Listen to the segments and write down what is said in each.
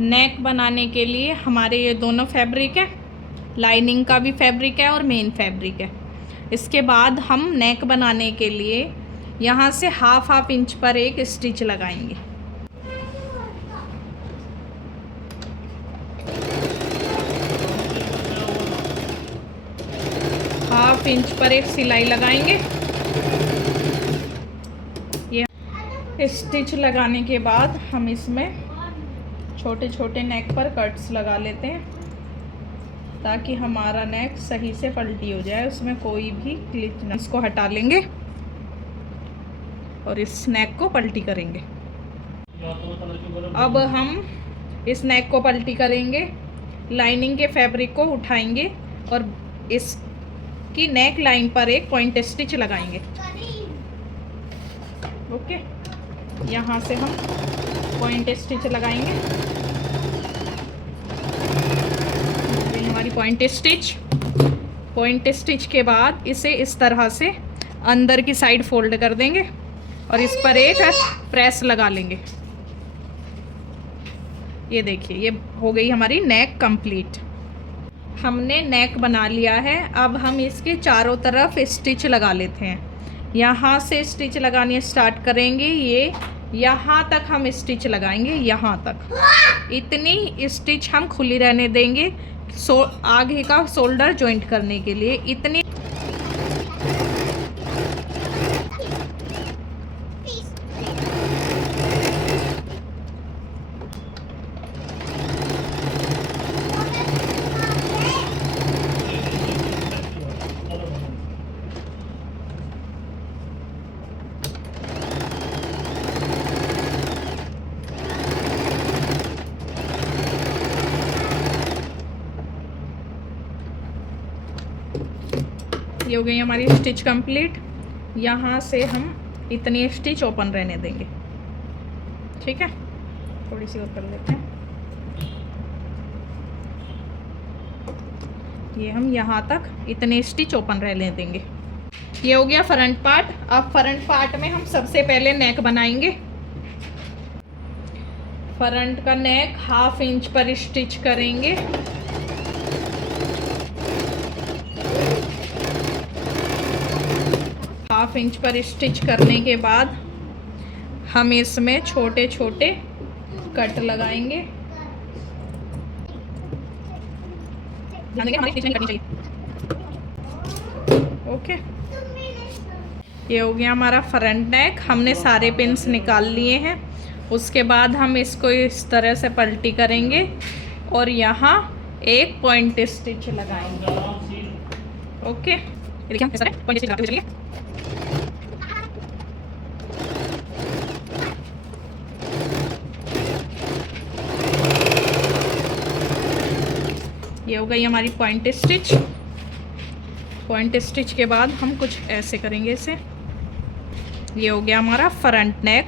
नेक बनाने के लिए हमारे ये दोनों फैब्रिक है, लाइनिंग का भी फैब्रिक है और मेन फैब्रिक है। इसके बाद हम नेक बनाने के लिए यहाँ से हाफ इंच पर एक स्टिच लगाएंगे। हाफ इंच पर एक सिलाई लगाएंगे। ये स्टिच लगाने के बाद हम इसमें छोटे छोटे नेक पर कट्स लगा लेते हैं ताकि हमारा नेक सही से पलटी हो जाए, उसमें कोई भी क्लिच ना। इसको हटा लेंगे और इस नेक को पलटी करेंगे। अब हम इस नेक को पलटी करेंगे, लाइनिंग के फैब्रिक को उठाएंगे और इसकी नेक लाइन पर एक पॉइंट स्टिच लगाएंगे। ओके, यहाँ से हम पॉइंट स्टिच लगाएंगे। ये हमारी पॉइंट स्टिच के बाद इसे इस तरह से अंदर की साइड फोल्ड कर देंगे और इस पर एक प्रेस लगा लेंगे। ये देखिए, ये हो गई हमारी नेक कंप्लीट। हमने नेक बना लिया है। अब हम इसके चारों तरफ स्टिच लगा लेते हैं। यहाँ से स्टिच लगानी स्टार्ट करेंगे, ये यहाँ तक हम स्टिच लगाएंगे, यहाँ तक इतनी स्टिच हम खुली रहने देंगे आगे का शोल्डर जॉइंट करने के लिए। इतनी ये हो गई हमारी स्टिच कंप्लीट। यहाँ से हम इतनी स्टिच ओपन रहने देंगे। ठीक है, थोड़ी सी और कर लेते हैं। ये हम यहाँ तक इतने स्टिच ओपन रहने देंगे। ये हो गया फ्रंट पार्ट। अब फ्रंट पार्ट में हम सबसे पहले नेक बनाएंगे। फ्रंट का नेक हाफ इंच पर स्टिच करेंगे। हाफ इंच पर स्टिच करने के बाद हम इसमें छोटे छोटे कट लगाएंगे। हमारी स्टिच नहीं करनी चाहिए। ओके, ये हो गया हमारा फ्रंट नेक। हमने सारे पिन्स निकाल लिए हैं। उसके बाद हम इसको इस तरह से पलटी करेंगे और यहाँ एक पॉइंट स्टिच लगाएंगे। ओके, देखिए हम इस तरह पॉइंट स्टिच लगाते हुए चलिए। ये हो गई हमारी पॉइंट स्टिच। पॉइंट स्टिच के बाद हम कुछ ऐसे करेंगे इसे। ये हो गया हमारा फ्रंट नेक।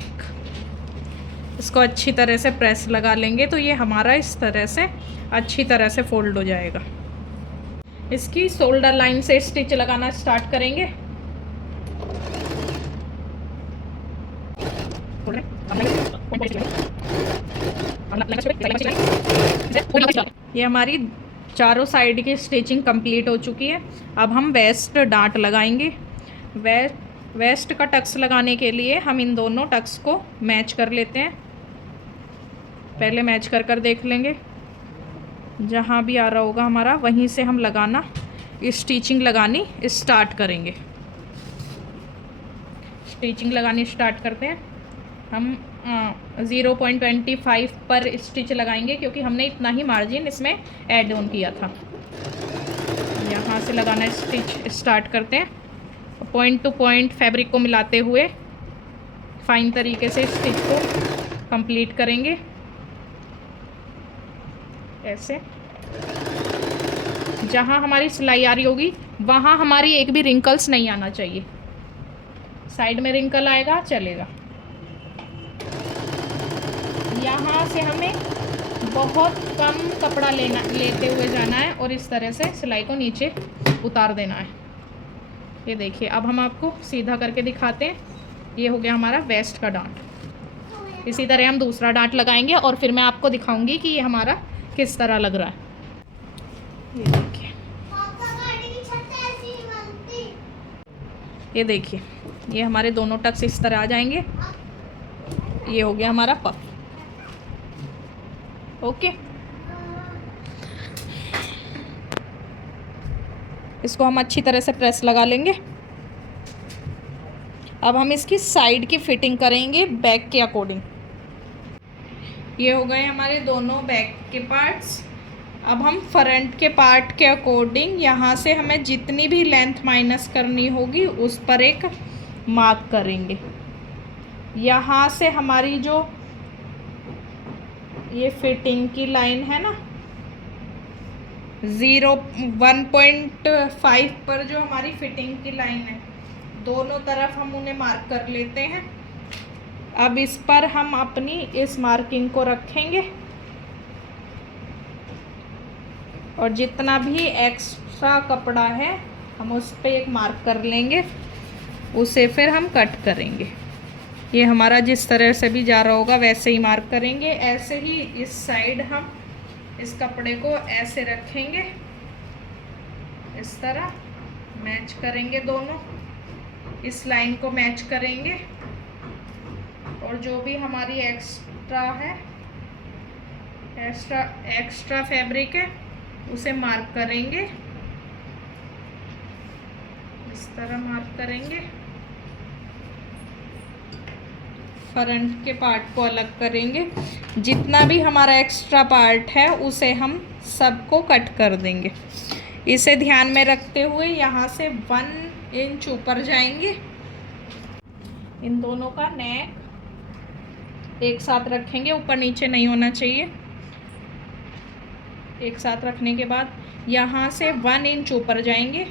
इसको अच्छी तरह से प्रेस लगा लेंगे तो ये हमारा इस तरह से अच्छी तरह से फोल्ड हो जाएगा। इसकी शोल्डर लाइन से स्टिच लगाना स्टार्ट करेंगे। ये हमारी चारों साइड की स्टिचिंग कंप्लीट हो चुकी है। अब हम वेस्ट डार्ट लगाएंगे। वेस्ट का टक्स लगाने के लिए हम इन दोनों टक्स को मैच कर लेते हैं। पहले मैच कर देख लेंगे, जहाँ भी आ रहा होगा हमारा वहीं से हम लगाना स्टिचिंग लगानी स्टार्ट करेंगे। स्टिचिंग लगानी स्टार्ट करते हैं। हम 0.25 पर स्टिच लगाएंगे क्योंकि हमने इतना ही मार्जिन इसमें ऐड ऑन किया था। यहाँ से लगाना स्टिच स्टार्ट करते हैं। पॉइंट टू पॉइंट फैब्रिक को मिलाते हुए फाइन तरीके से स्टिच को कंप्लीट करेंगे। ऐसे जहाँ हमारी सिलाई आ रही होगी वहाँ हमारी एक भी रिंकल्स नहीं आना चाहिए। साइड में रिंकल आएगा चलेगा। यहाँ से हमें बहुत कम कपड़ा लेते हुए जाना है और इस तरह से सिलाई को नीचे उतार देना है। ये देखिए, अब हम आपको सीधा करके दिखाते हैं। ये हो गया हमारा वेस्ट का डांट। इसी तरह हम दूसरा डांट लगाएंगे और फिर मैं आपको दिखाऊंगी कि ये हमारा किस तरह लग रहा है। ये देखिए, ये देखिए, ये हमारे दोनों टक्स इस तरह आ जाएंगे। ये हो गया हमारा पफ। ओके, इसको हम अच्छी तरह से प्रेस लगा लेंगे। अब हम इसकी साइड की फिटिंग करेंगे बैक के अकॉर्डिंग। ये हो गए हमारे दोनों बैक के पार्ट्स। अब हम फ्रंट के पार्ट के अकॉर्डिंग यहाँ से हमें जितनी भी लेंथ माइनस करनी होगी उस पर एक मार्क करेंगे। यहाँ से हमारी जो ये फिटिंग की लाइन है ना, 1.5 पर जो हमारी फिटिंग की लाइन है, दोनों तरफ हम उन्हें मार्क कर लेते हैं। अब इस पर हम अपनी इस मार्किंग को रखेंगे और जितना भी एक्स्ट्रा कपड़ा है हम उस पर एक मार्क कर लेंगे, उसे फिर हम कट करेंगे। ये हमारा जिस तरह से भी जा रहा होगा वैसे ही मार्क करेंगे। ऐसे ही इस साइड हम इस कपड़े को ऐसे रखेंगे, इस तरह मैच करेंगे, दोनों इस लाइन को मैच करेंगे और जो भी हमारी एक्स्ट्रा है, एक्स्ट्रा फैब्रिक है, उसे मार्क करेंगे, इस तरह मार्क करेंगे। फ्रंट के पार्ट को अलग करेंगे। जितना भी हमारा एक्स्ट्रा पार्ट है उसे हम सबको कट कर देंगे। इसे ध्यान में रखते हुए यहाँ से 1 इंच ऊपर जाएंगे। इन दोनों का नेक एक साथ रखेंगे, ऊपर नीचे नहीं होना चाहिए। एक साथ रखने के बाद यहाँ से 1 इंच ऊपर जाएंगे,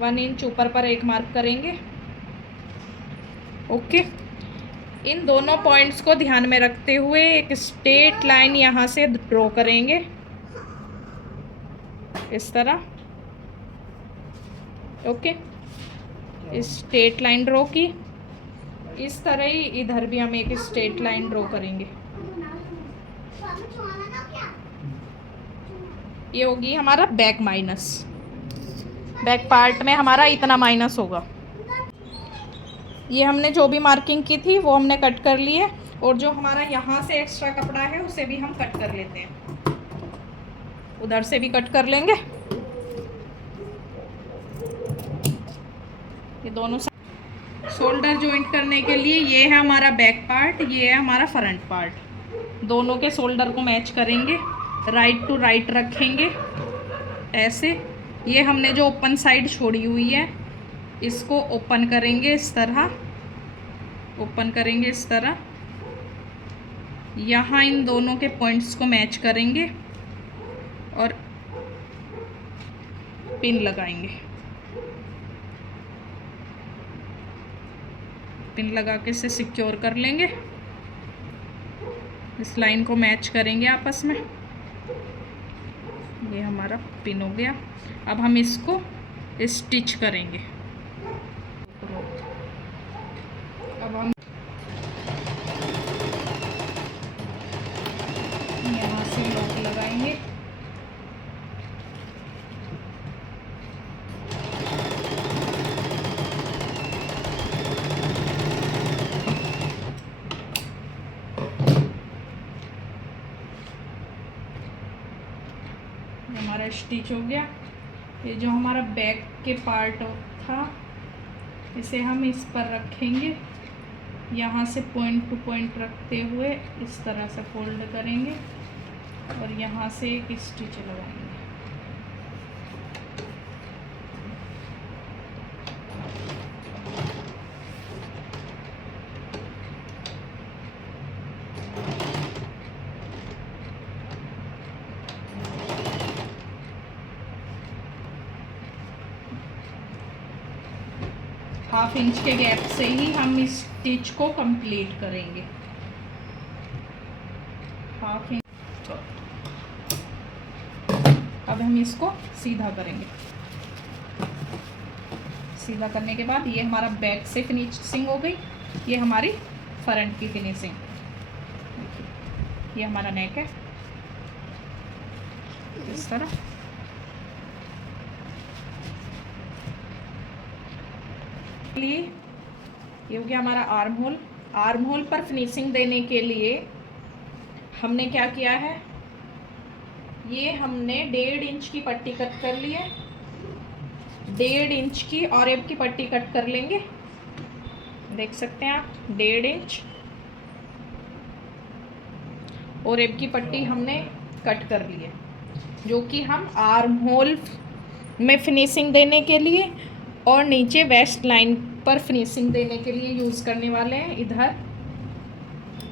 1 इंच ऊपर पर एक मार्क करेंगे। ओके, इन दोनों पॉइंट्स को ध्यान में रखते हुए एक स्ट्रेट लाइन यहाँ से ड्रॉ करेंगे, इस तरह। ओके, स्ट्रेट लाइन ड्रॉ की। इस तरह ही इधर भी हम एक स्ट्रेट लाइन ड्रॉ करेंगे। ये होगी हमारा बैक माइनस। बैक पार्ट में हमारा इतना माइनस होगा। ये हमने जो भी मार्किंग की थी वो हमने कट कर ली है और जो हमारा यहाँ से एक्स्ट्रा कपड़ा है उसे भी हम कट कर लेते हैं। उधर से भी कट कर लेंगे। ये दोनों शोल्डर जॉइंट करने के लिए ये है हमारा बैक पार्ट, ये है हमारा फ्रंट पार्ट। दोनों के शोल्डर को मैच करेंगे, राइट टू राइट रखेंगे ऐसे। ये हमने जो ओपन साइड छोड़ी हुई है इसको ओपन करेंगे, इस तरह ओपन करेंगे, इस तरह। यहाँ इन दोनों के पॉइंट्स को मैच करेंगे और पिन लगाएंगे। पिन लगा के इसे सिक्योर कर लेंगे। इस लाइन को मैच करेंगे आपस में। ये हमारा पिन हो गया। अब हम इसको स्टिच करेंगे। अब हम यहाँ से लॉक लगाएंगे। हमारा स्टिच हो गया। ये जो हमारा बैक के पार्ट था इसे हम इस पर रखेंगे, यहाँ से पॉइंट टू पॉइंट रखते हुए इस तरह से फोल्ड करेंगे और यहाँ से एक स्टिच लगाएंगे। ½ इंच के गैप से ही हम इस स्टिच को कंप्लीट करेंगे। ½ इंच। अब हम इसको सीधा करेंगे। सीधा करने के बाद ये हमारा बैक से फिनिशिंग हो गई। ये हमारी फ्रंट की फिनिशिंग। ये हमारा नेक है इस तरह। ये हो गया हमारा आर्म होल। आर्म होल पर फिनिशिंग देने के लिए हमने क्या किया है, ये हमने 1.5 इंच की पट्टी कट कर ली है। 1.5 इंच की और एक की पट्टी कट कर लेंगे, देख सकते हैं आप 1.5 इंच और एक की पट्टी हमने कट कर ली है, जो कि हम आर्म होल में फिनिशिंग देने के लिए और नीचे वेस्ट लाइन पर फिनिशिंग देने के लिए यूज़ करने वाले हैं। इधर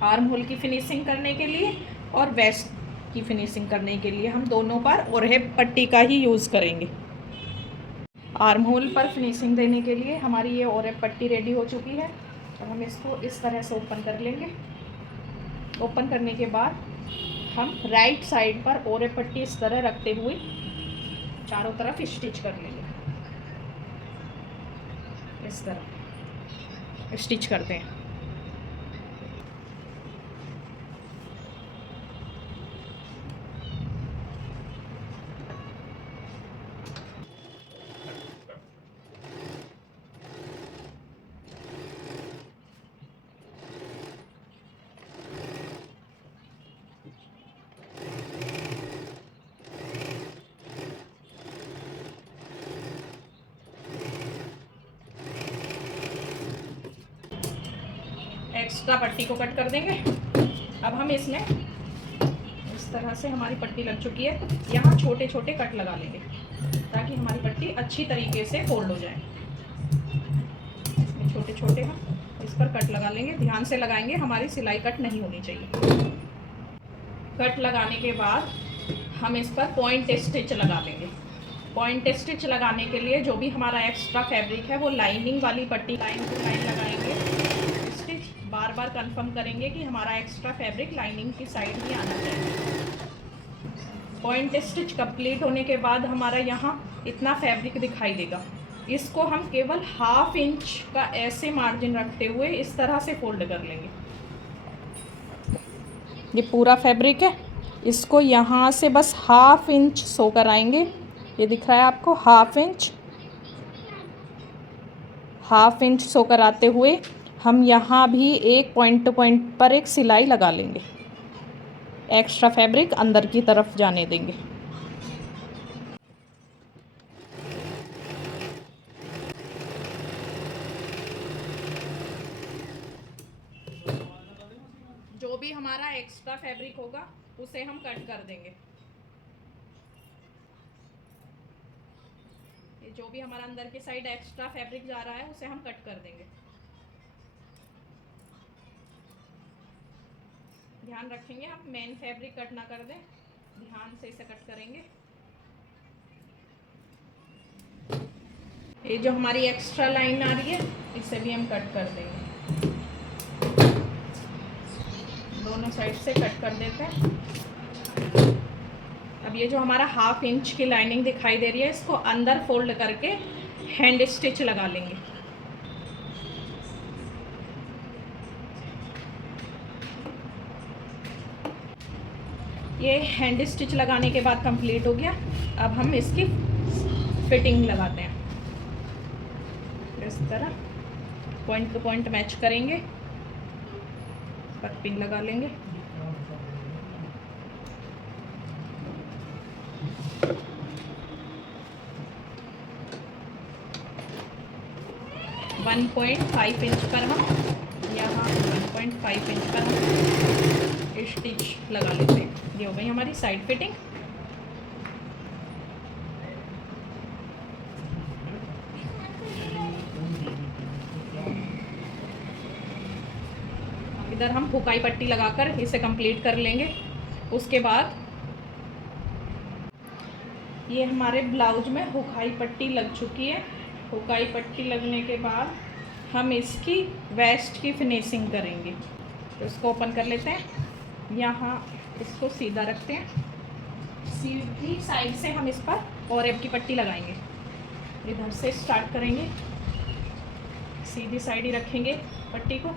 आर्म होल की फिनिशिंग करने के लिए और वेस्ट की फिनिशिंग करने के लिए हम दोनों पर ओरहेप पट्टी का ही यूज़ करेंगे। आर्म होल पर फिनिशिंग देने के लिए हमारी ये ओरहेप पट्टी रेडी हो चुकी है। अब हम इसको इस तरह से ओपन कर लेंगे। ओपन करने के बाद हम राइट साइड पर ओरहेप पट्टी इस तरह रखते हुए चारों तरफ स्टिच कर लेंगे। इस तरह स्टिच करते हैं। एक्स्ट्रा पट्टी को कट कर देंगे। अब हम इसमें इस तरह से हमारी पट्टी लग चुकी है, यहाँ छोटे छोटे कट लगा लेंगे ताकि हमारी पट्टी अच्छी तरीके से फोल्ड हो जाए। इसमें छोटे छोटे हम इस पर कट लगा लेंगे, ध्यान से लगाएंगे, हमारी सिलाई कट नहीं होनी चाहिए। कट लगाने के बाद हम इस पर पॉइंट स्टिच लगा लेंगे। पॉइंट स्टिच लगाने के लिए जो भी हमारा एक्स्ट्रा फैब्रिक है वो लाइनिंग वाली पट्टी लाइन टू लाइन लगाएंगे। स्टिच बार बार कंफर्म करेंगे कि हमारा एक्स्ट्रा फैब्रिक लाइनिंग की साइड ही आना चाहिए। पॉइंट स्टिच कंप्लीट होने के बाद हमारा यहाँ इतना फैब्रिक दिखाई देगा। इसको हम केवल 1/2 इंच का ऐसे मार्जिन रखते हुए इस तरह से फोल्ड कर लेंगे। ये पूरा फैब्रिक है, इसको यहाँ से बस 1/2 इंच सो कर आएंगे। ये दिख रहा है आपको 1/2 इंच सो कर आते हुए हम यहाँ भी एक पॉइंट टू पॉइंट पर एक सिलाई लगा लेंगे। एक्स्ट्रा फैब्रिक अंदर की तरफ जाने देंगे। जो भी हमारा एक्स्ट्रा फैब्रिक होगा उसे हम कट कर देंगे। ये जो भी हमारा अंदर की साइड एक्स्ट्रा फैब्रिक जा रहा है उसे हम कट कर देंगे। ध्यान रखेंगे हम मेन फैब्रिक कट ना कर दें, ध्यान से इसे कट करेंगे। ये जो हमारी एक्स्ट्रा लाइन आ रही है इसे भी हम कट कर देंगे। दोनों साइड से कट कर देते हैं। अब ये जो हमारा 1/2 इंच की लाइनिंग दिखाई दे रही है इसको अंदर फोल्ड करके हैंड स्टिच लगा लेंगे। ये हैंड स्टिच लगाने के बाद कंप्लीट हो गया। अब हम इसकी फिटिंग लगाते हैं। इस तरह पॉइंट टू पॉइंट मैच करेंगे, पर पिन लगा लेंगे। वन 1.5 इंच पर हम यहाँ 1.5 इंच पर हम स्टिच लगा लेते हैं। ये हो गई हमारी साइड फिटिंग। इधर हम हुकाई पट्टी लगाकर इसे कंप्लीट कर लेंगे। उसके बाद ये हमारे ब्लाउज में हुकाई पट्टी लग चुकी है। हुकाई पट्टी लगने के बाद हम इसकी वेस्ट की फिनिशिंग करेंगे। तो इसको ओपन कर लेते हैं, यहाँ इसको सीधा रखते हैं, सीधी साइड से हम इस पर ओरहेप की पट्टी लगाएंगे। इधर से स्टार्ट करेंगे, सीधी साइड ही रखेंगे पट्टी को।